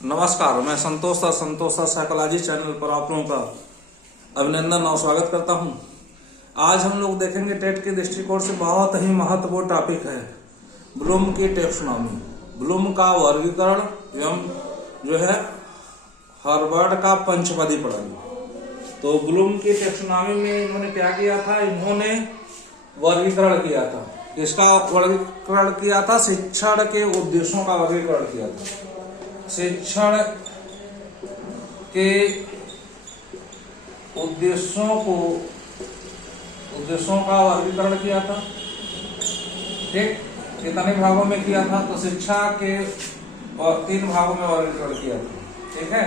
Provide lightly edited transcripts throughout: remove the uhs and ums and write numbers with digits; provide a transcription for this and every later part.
नमस्कार, मैं संतोष sir psychology channel पर आप लोगों का अभिनंदन और स्वागत करता हूं। आज हम लोग देखेंगे टेट के दृष्टिकोण से बहुत ही महत्वपूर्ण टॉपिक है ब्लूम की टैक्सोनॉमी, ब्लूम का वर्गीकरण एवं जो है हार्वर्ड का पंचपदी प्रणाली। तो ब्लूम की टैक्सोनॉमी में इन्होंने क्या किया था, इन्होंने वर्गीकरण किया था। किसका वर्गीकरण किया था? शिक्षण के उद्देश्यों का वर्गीकरण किया था। शिक्षण के उद्देश्यों का वर्गीकरण किया था। ठीक, कितने भागों में किया था? तो शिक्षा के 3 भागों में वर्गीकरण किया था। ठीक है,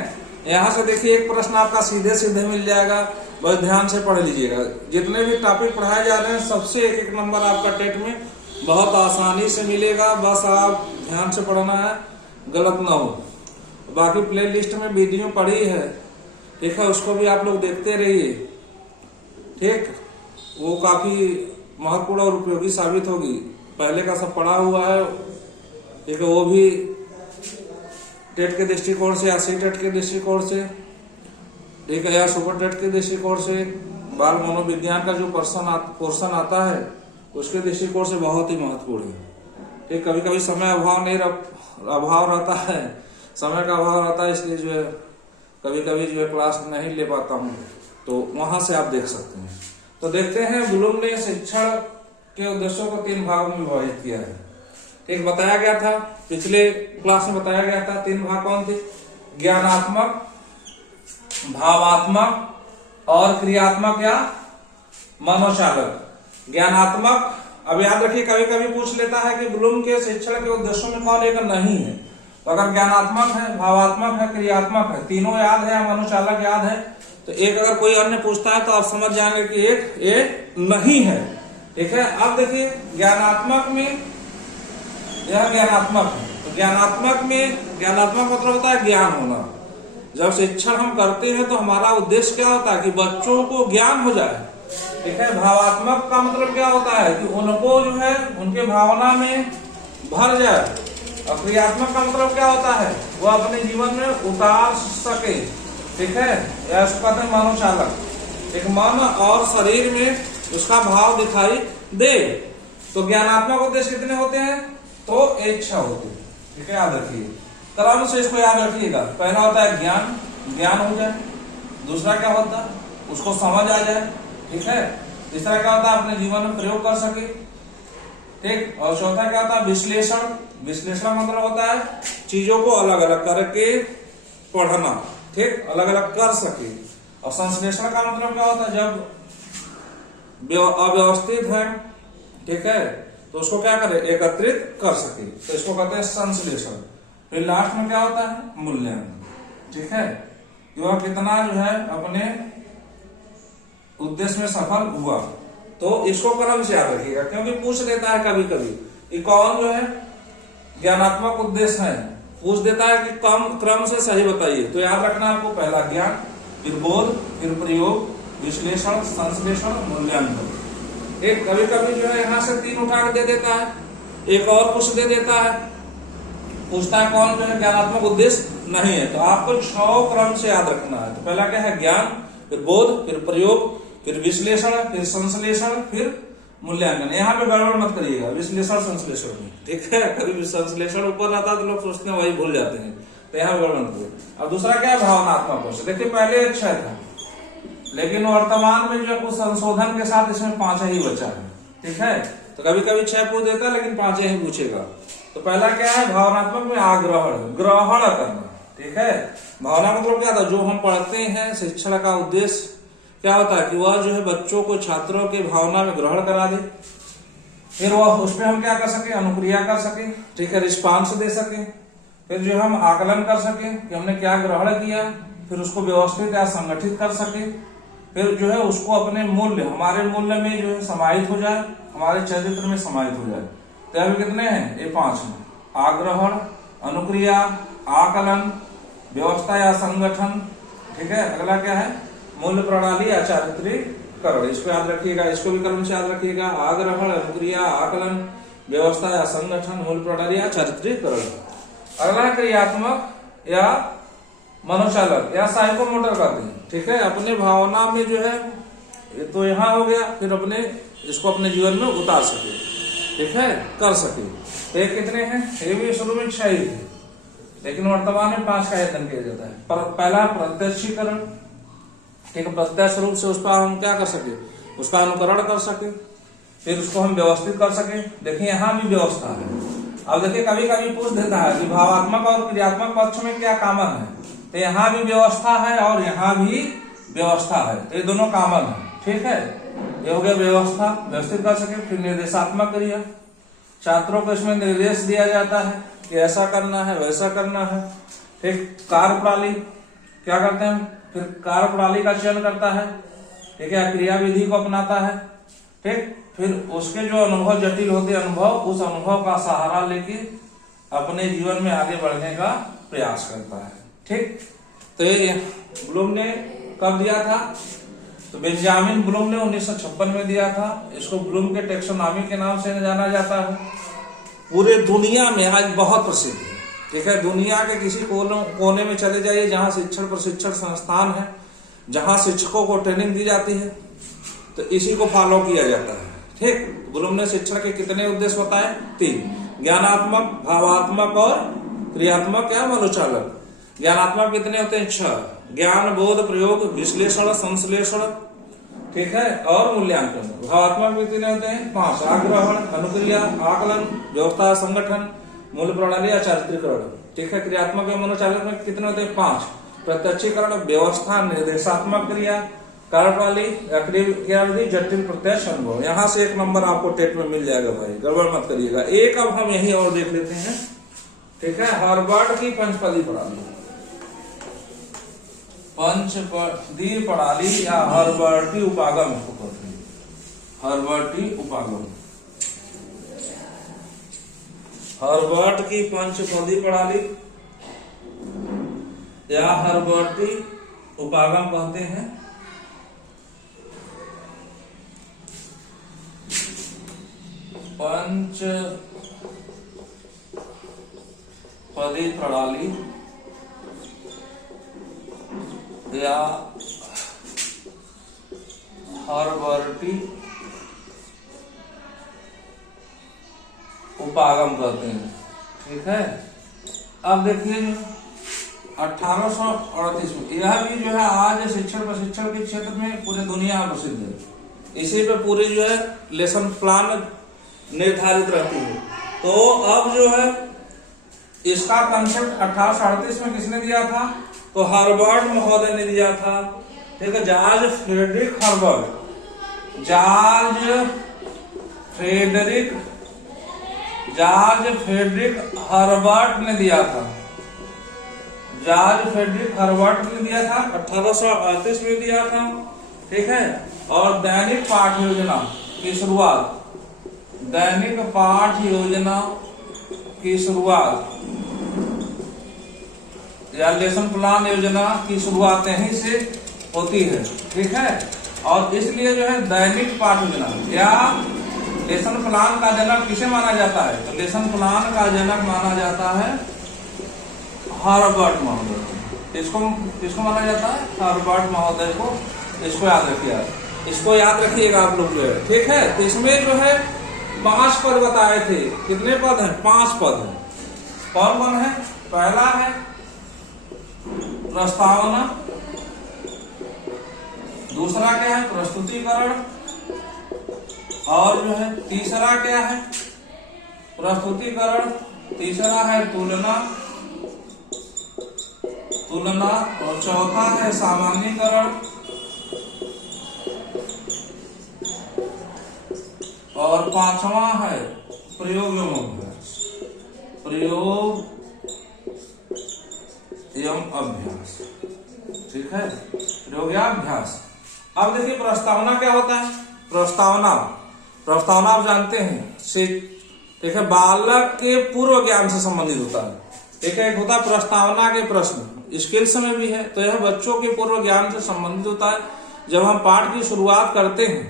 यहां से देखिए एक प्रश्न आपका सीधे सीधे मिल जाएगा, बस ध्यान से पढ़ लीजिएगा। जितने भी टॉपिक पढ़ाए जा रहे हैं सबसे एक नंबर आपका टेट में बहुत आसानी से मिलेगा, बस आप ध्यान से पढ़ना है, गलत ना हो। बाकी प्ले लिस्ट में वीडियो पड़ी है, ठीक है, उसको भी आप लोग देखते रहिए। ठीक, वो काफी महत्वपूर्ण और उपयोगी साबित होगी। पहले का सब पढ़ा हुआ है, ठीक है, वो भी टेट के दृष्टिकोण से या सी टेट के दृष्टिकोण से, ठीक है, या सुपर टेट के दृष्टिकोण से, बाल मनोविज्ञान का जो पोर्शन आता है उसके दृष्टिकोण से बहुत ही महत्वपूर्ण है। ठीक, कभी कभी समय अभाव रहता है, समय का अभाव रहता है, इसलिए जो है कभी कभी जो है क्लास नहीं ले पाता हूँ, तो वहां से आप देख सकते हैं। तो देखते हैं, ब्लूम ने शिक्षण के उद्देश्यों को 3 भागों में विभाजित किया है। ठीक, बताया गया था, पिछले क्लास में बताया गया था 3 भाग कौन थे? ज्ञानात्मक, भावात्मक और क्रियात्मक या मनोचालक। ज्ञानात्मक, अब याद रखिए कभी कभी पूछ लेता है कि ब्लूम के शिक्षण के उद्देश्यों में कौन एक नहीं है। तो अगर ज्ञानात्मक है, भावात्मक है, क्रियात्मक है, तीनों याद है या मनोचालक याद है, तो एक अगर कोई अन्य पूछता है तो आप समझ जाएंगे कि एक नहीं है। ठीक है, अब देखिए ज्ञानात्मक में, यह ज्ञानात्मक है, तो ज्ञानात्मक मतलब होता है ज्ञान होना। जब शिक्षण हम करते हैं तो हमारा उद्देश्य क्या होता है कि बच्चों को ज्ञान हो जाए। ठीक है, भावात्मक का मतलब क्या होता है कि उनको जो है उनके भावना में भर जाए। और क्रियात्मक का मतलब क्या होता है? वो अपने जीवन में उतार सके। ठीक है, या उसको कहते हैं मनोचालक। एक मन और शरीर में उसका भाव दिखाई दे। तो ज्ञानात्मक उद्देश्य कितने होते हैं? तो इच्छा होती है। ठीक है, याद रखिए, क्रम से इसको याद रखिएगा। पहला होता है ज्ञान हो जाए। दूसरा क्या होता है? उसको समझ आ जाए। ठीक है, तीसरा क्या होता है? अपने जीवन में प्रयोग कर सके। ठीक, और चौथा क्या होता है? विश्लेषण मतलब होता है चीजों को अलग अलग करके पढ़ना। ठीक, अलग अलग कर सके। और संश्लेषण का मतलब क्या होता है? जब अव्यवस्थित है, ठीक है, तो उसको क्या करे? एकत्रित कर सके, तो इसको कहते हैं संश्लेषण। फिर लास्ट में क्या होता है? मूल्यांकन। ठीक है, वह कितना जो है अपने उद्देश्य में सफल हुआ। तो इसको क्रम से याद रखिएगा, क्योंकि पूछ देता है कभी कभी कौन जो है ज्ञानात्मक उद्देश्य है, पूछ देता है कि क्रम से सही बताइए। तो याद रखना आपको, पहला ज्ञान, फिर बोध, फिर प्रयोग, विश्लेषण, संश्लेषण, मूल्यांकन। एक कभी कभी जो है यहाँ से 3 उठा के दे देता है, एक और कुछ दे देता है, पूछता है कौन जो है ज्ञानात्मक उद्देश्य नहीं है। तो आपको 6 क्रम से याद रखना है। तो पहला क्या है? ज्ञान, फिर बोध, फिर प्रयोग, फिर विश्लेषण, फिर संश्लेषण, फिर मूल्यांकन। यहाँ पे गड़बड़ मत करिएगा विश्लेषण संश्लेषण में। ठीक है, कभी संश्लेषण ऊपर रहता है तो लोग सोचते हैं वही भूल जाते हैं, तो यहाँ गड़बड़ मत करिए। अब दूसरा क्या है? भावनात्मक क्वेश्चन। देखिए पहले 6 था, लेकिन वर्तमान में जो कुछ संशोधन के साथ इसमें 5 ही बचा है। ठीक है, तो कभी कभी 6 पूछ देता है लेकिन 5 ही पूछेगा। तो पहला क्या है? भावनात्मक में ग्रहण करना। ठीक है, भावना मतलब क्या था? जो हम पढ़ते हैं शिक्षण का उद्देश्य क्या होता है कि वह जो है बच्चों को, छात्रों के भावना में ग्रहण करा दे। फिर वह उसमें हम क्या कर सके? अनुक्रिया कर सके। ठीक है, रिस्पांस दे सके। फिर जो हम आकलन कर सके कि हमने क्या ग्रहण किया। फिर उसको व्यवस्थित या संगठित कर सके। फिर जो है उसको अपने मूल्य, हमारे मूल्य में जो है समाहित हो जाए, हमारे चरित्र में समाहित हो जाए। तो अभी कितने हैं? ये 5 हैं। आग्रहण, अनुक्रिया, आकलन, व्यवस्था या संगठन। ठीक है, अगला क्या है? मूल्य प्रणाली या चारित्रीकरण। इसको याद रखिएगा, इसको भी क्रम से याद रखिएगा। आग्रहण, अनुक्रिया, आकलन, व्यवस्था या संगठन, मूल्य प्रणाली या चारित्रीकरण। अगला क्रियात्मक या मनोचालक या साइकोमोटर कहते हैं। ठीक है, अपने भावना में जो है ये तो यहाँ हो गया, फिर अपने इसको अपने जीवन में उतार सके, ठीक है, कर सके। तो ये कितने हैं? ये भी शुरू में 6 थे, लेकिन वर्तमान में 5 का आयतन किया जाता है। पहला प्रत्यक्षीकरण, ठीक है, प्रत्यक्ष रूप से उस पर हम क्या कर सके, उसका अनुकरण कर सके, फिर उसको हम व्यवस्थित कर सके। देखिए यहाँ भी व्यवस्था है। अब देखिए कभी कभी पूछ देता है कि भावात्मक और क्रियात्मक पक्ष में क्या कॉमन है, तो यहाँ भी व्यवस्था है और यहाँ भी व्यवस्था है, तो ये दोनों कॉमन है। ठीक है, ये हो गया व्यवस्था, व्यवस्थित कर सके। फिर निर्देशात्मक क्रिया, छात्रों को इसमें निर्देश दिया जाता है कि ऐसा करना है, वैसा करना है। ठीक, कार्य प्रणाली क्या करते हैं, फिर कार्य प्रणाली का चयन करता है, ठीक है, क्रिया विधि को अपनाता है। ठीक, फिर उसके जो अनुभव जटिल होते अनुभव, उस अनुभव का सहारा लेके अपने जीवन में आगे बढ़ने का प्रयास करता है। ठीक, तो ये ब्लूम ने कब दिया था, तो बेंजामिन ब्लूम ने 1956 में दिया था। इसको ब्लूम के टेक्सोनॉमी के नाम से जाना जाता है। पूरे दुनिया में आज बहुत प्रसिद्ध है। ठीक है, दुनिया के किसी कोने में चले जाइए जहां शिक्षण प्रशिक्षण संस्थान है, जहां शिक्षकों को ट्रेनिंग दी जाती है, तो इसी को फॉलो किया जाता है। ठीक, ब्लूम ने शिक्षण के कितने उद्देश्य बताए? 3, ज्ञानात्मक, भावात्मक और क्रियात्मक या मनोचालक। ज्ञानात्मक कितने होते हैं? 6, ज्ञान, बोध, प्रयोग, विश्लेषण, संश्लेषण, ठीक है, और मूल्यांकन। भावात्मक कितने होते हैं? 5, आग्रहण, अनुक्रिया, आकलन, व्यवस्था, संगठन, मूल प्रणाली या चारित्रीकरण। ठीक है, क्रियात्मक या मनोचालक में कितने होते हैं? 5, प्रत्यक्षीकरण, व्यवस्था, निर्देशात्मक क्रिया, कार्यप्रणाली या क्रिया विधि, जटिल प्रत्यक्ष अनुभव। यहाँ से 1 नंबर आपको टेट में मिल जाएगा भाई, गड़बड़ मत करिएगा। एक अब हम यही और देख लेते हैं। ठीक है, हार्वर्ड की पंचपदी प्रणाली, पंचपदी प्रणाली या हार्वर्डी उपागम इसको कहते हैं, हार्वर्डी उपागम। हार्वर्ड की पंचपदी प्रणाली या हार्वर्डी उपागम कहते हैं। पंचपदी प्रणाली या हार्वर्डी उपागम कहते हैं। ठीक है, अब देखिए 1838 में यह भी जो है आज शिक्षण प्रशिक्षण के क्षेत्र में पूरे दुनिया में प्रसिद्ध है। इसी पे पूरी जो है लेसन प्लान निर्धारित रहती है। तो अब जो है इसका कंसेप्ट 1838 में किसने दिया था? तो हार्वर्ड महोदय ने दिया था। ठीक है, George Frederick Harvard, George Frederick Harvard ने दिया था। जॉर्ज फ्रेडरिक हार्वर्ड ने दिया था, 1838 में दिया था। ठीक है, और दैनिक पाठ योजना की शुरुआत, दैनिक पाठ योजना की शुरुआत या लेसन प्लान योजना की शुरुआत यहीं से होती है। ठीक है, और इसलिए जो है दैनिक पाठ योजना या लेसन प्लान का जनक किसे माना जाता है? तो लेसन प्लान का जनक माना जाता है हार्वर्ड महोदय। किसको माना जाता है? हार्वर्ड महोदय को। इसको याद रखिए, इसको याद रखिएगा आप लोग जो है। ठीक है, तो इसमें जो है 5 पद बताए थे। कितने पद हैं? 5 पद हैं। कौन कौन है? पहला है प्रस्तावना, दूसरा क्या है? प्रस्तुतिकरण, और जो है तीसरा क्या है? प्रस्तुतिकरण, तीसरा है तुलना, और चौथा है सामान्यीकरण, और 5वां है प्रयोग एवं अभ्यास, प्रयोग एवं अभ्यास। ठीक है, प्रयोग या अभ्यास। अब देखिए प्रस्तावना क्या होता है? प्रस्तावना आप जानते हैं, ठीक है, बालक के पूर्व ज्ञान से संबंधित होता है। ठीक है, एक होता है प्रस्तावना के प्रश्न, स्किल्स में भी है, तो यह बच्चों के पूर्व ज्ञान से संबंधित होता है। जब हम पाठ की शुरुआत करते हैं,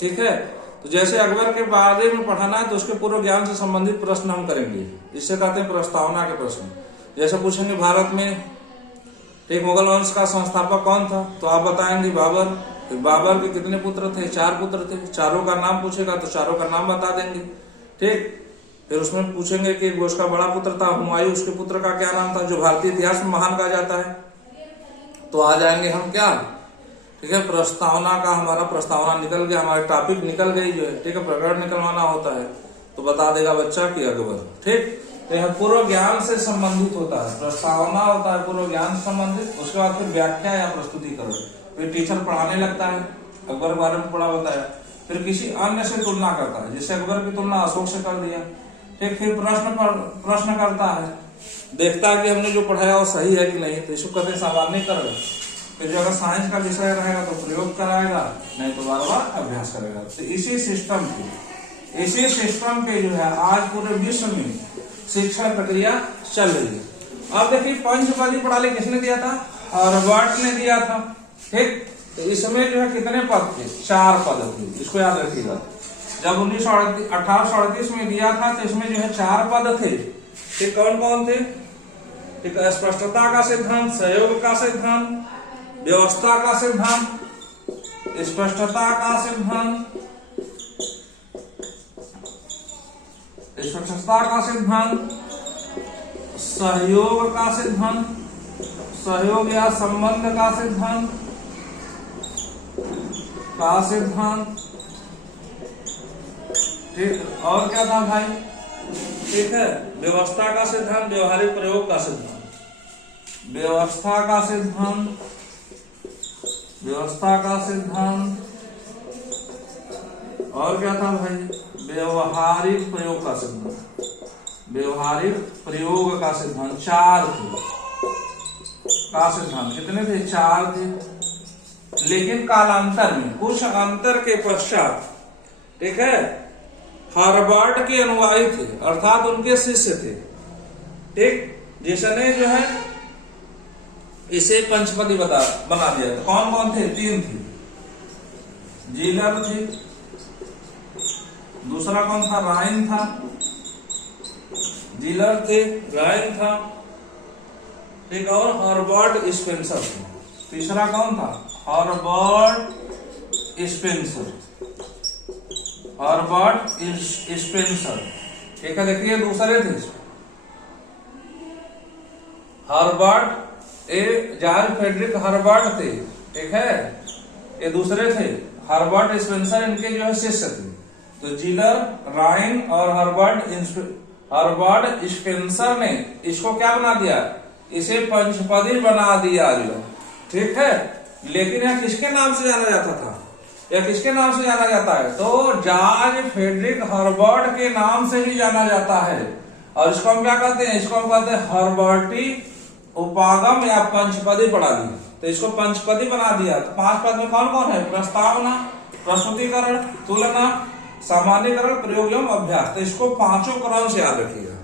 ठीक है, तो जैसे अकबर के बारे में पढ़ाना है तो उसके पूर्व ज्ञान से संबंधित प्रश्न हम करेंगे, इससे कहते हैं प्रस्तावना के प्रश्न। जैसे पूछेंगे भारत में ठीक मुगल वंश का संस्थापक कौन था, तो आप बताएंगे बाबर। बाबर के कितने पुत्र थे? 4 पुत्र थे। चारों का नाम पूछेगा तो चारों का नाम बता देंगे। ठीक, फिर उसमें पूछेंगे कि उसका बड़ा पुत्र था हुमायूं, उसके पुत्र का क्या नाम था, जो भारतीय इतिहास में महान कहा जाता है। तो आ जाएंगे हम क्या, ठीक है, प्रस्तावना का हमारा प्रस्तावना निकल गया, हमारी टॉपिक निकल गई जो है, ठीक है, प्रकरण निकलवाना होता है तो बता देगा बच्चा कि अकबर। ठीक, तो यह पूर्व ज्ञान से संबंधित होता है, प्रस्तावना होता है पूर्व ज्ञान से संबंधित, उसके बाद फिर व्याख्या या प्रस्तुतिकरण, फिर टीचर पढ़ाने लगता है, अकबर के बारे में पढ़ा बताया, फिर किसी अन्य से तुलना करता है, जैसे अकबर की तुलना अशोक से कर दिया। ठीक, फिर प्रश्न करता है, देखता है कि हमने जो पढ़ाया वो सही है कि नहीं, तो इसको कहते हैं सामान्यीकरण। फिर जो अगर साइंस का विषय रहेगा तो प्रयोग कराएगा, नहीं तो बार बार अभ्यास करेगा। तो इसी सिस्टम के जो है आज पूरे विश्व में शिक्षण प्रक्रिया चल रही है। अब देखिए पंचपदी प्रणाली किसने दिया था? हार्वर्ड ने दिया था। ठीक, तो इसमें जो है कितने पद थे? 4 पद थे, इसको याद रखिएगा। जब 1838 में दिया था तो इसमें जो है 4 पद थे। ठीक, कौन कौन थे? ठीक, स्पष्टता का सिद्धांत, सहयोग का सिद्धांत, व्यवस्था का सिद्धांत, स्पष्टता का सिद्धांत, सहयोग का सिद्धांत, सहयोग या संबंध का सिद्धांत, ठीक, और क्या था भाई? ठीक है, व्यवस्था का सिद्धांत, व्यवहारिक प्रयोग का सिद्धांत, व्यवस्था का सिद्धांत, और क्या था भाई? व्यवहारिक प्रयोग का सिद्धांत, व्यवहारिक प्रयोग का सिद्धांत। 4 थे का सिद्धांत, कितने थे? 4 थे। लेकिन कालांतर में कुछ अंतर के पश्चात, ठीक है, हार्वर्ड के अनुयायी थे, अर्थात उनके शिष्य थे, ठीक, जिसने जो है इसे पंचपदी बना दिया। तो कौन कौन थे? 3 थे। जीलर थे, दूसरा कौन था? राइन था, जीलर थे, राइन था, ठीक, और हर्बर्ट स्पेंसर थे। तीसरा कौन था? हर्बर्ट स्पेंसर, ठीक है। देखिए दूसरे थे हर्बर्ट जॉर्ज फ्रेडरिक हर्बर्ट थे, ठीक है, ये दूसरे थे। हर्बर्ट स्पेंसर इनके जो है शिष्य थे। तो जीलर, राइन और हर्बर्ट स्पेंसर ने इसको क्या बना दिया? इसे पंचपदी बना दिया जो, ठीक है। लेकिन यह किसके नाम से जाना जाता था? यह किसके नाम से जाना जाता है? तो जॉर्ज फ्रेडरिक हर्बर्ट के नाम से ही जाना जाता है। और इसको हम क्या कहते हैं? इसको हम कहते हैं हर्बर्टी उपागम या पंचपदी प्रणाली। तो इसको पंचपदी बना दिया। तो 5 पद में कौन कौन है? प्रस्तावना, प्रस्तुतिकरण, तुलना, सामान्यीकरण, प्रयोग एवं अभ्यास। तो इसको 5 क्रम से याद रखिएगा,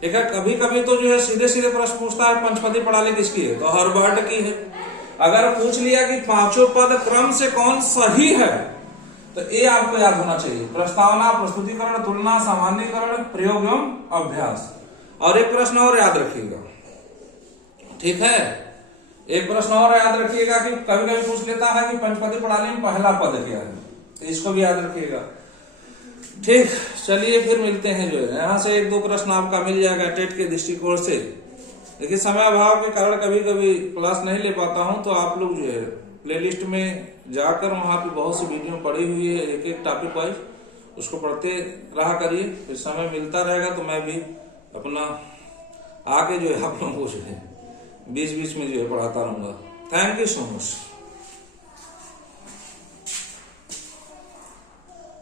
ठीक है। कभी कभी तो जो है सीधे सीधे प्रश्न पूछता है पंचपदी प्रणाली किसकी है? तो हर्बर्ट की है। अगर पूछ लिया कि 5 पद क्रम से कौन सही है, तो ये आपको याद होना चाहिए। प्रस्तावना, प्रस्तुतिकरण, तुलना, सामान्यीकरण, प्रयोग एवं अभ्यास। और एक प्रश्न और याद रखिएगा, ठीक है। एक प्रश्न और याद रखिएगा कि कभी कभी पूछ लेता है कि पंचपदी प्रणाली में पहला पद क्या है, तो इसको भी याद रखिएगा, ठीक। चलिए फिर मिलते हैं, जो है यहाँ से 1-2 प्रश्न आपका मिल जाएगा टेट के दृष्टिकोण से। लेकिन समय अभाव के कारण कभी कभी क्लास नहीं ले पाता हूं, तो आप लोग जो है प्लेलिस्ट में जाकर वहां पे बहुत सी वीडियो पड़ी हुई है, एक एक टॉपिक वाइज, उसको पढ़ते रहा करिए। फिर समय मिलता रहेगा तो मैं भी अपना आके जो है आप लोगों को जो है बीच बीच में जो है पढ़ाता रहूंगा। Thank you so much.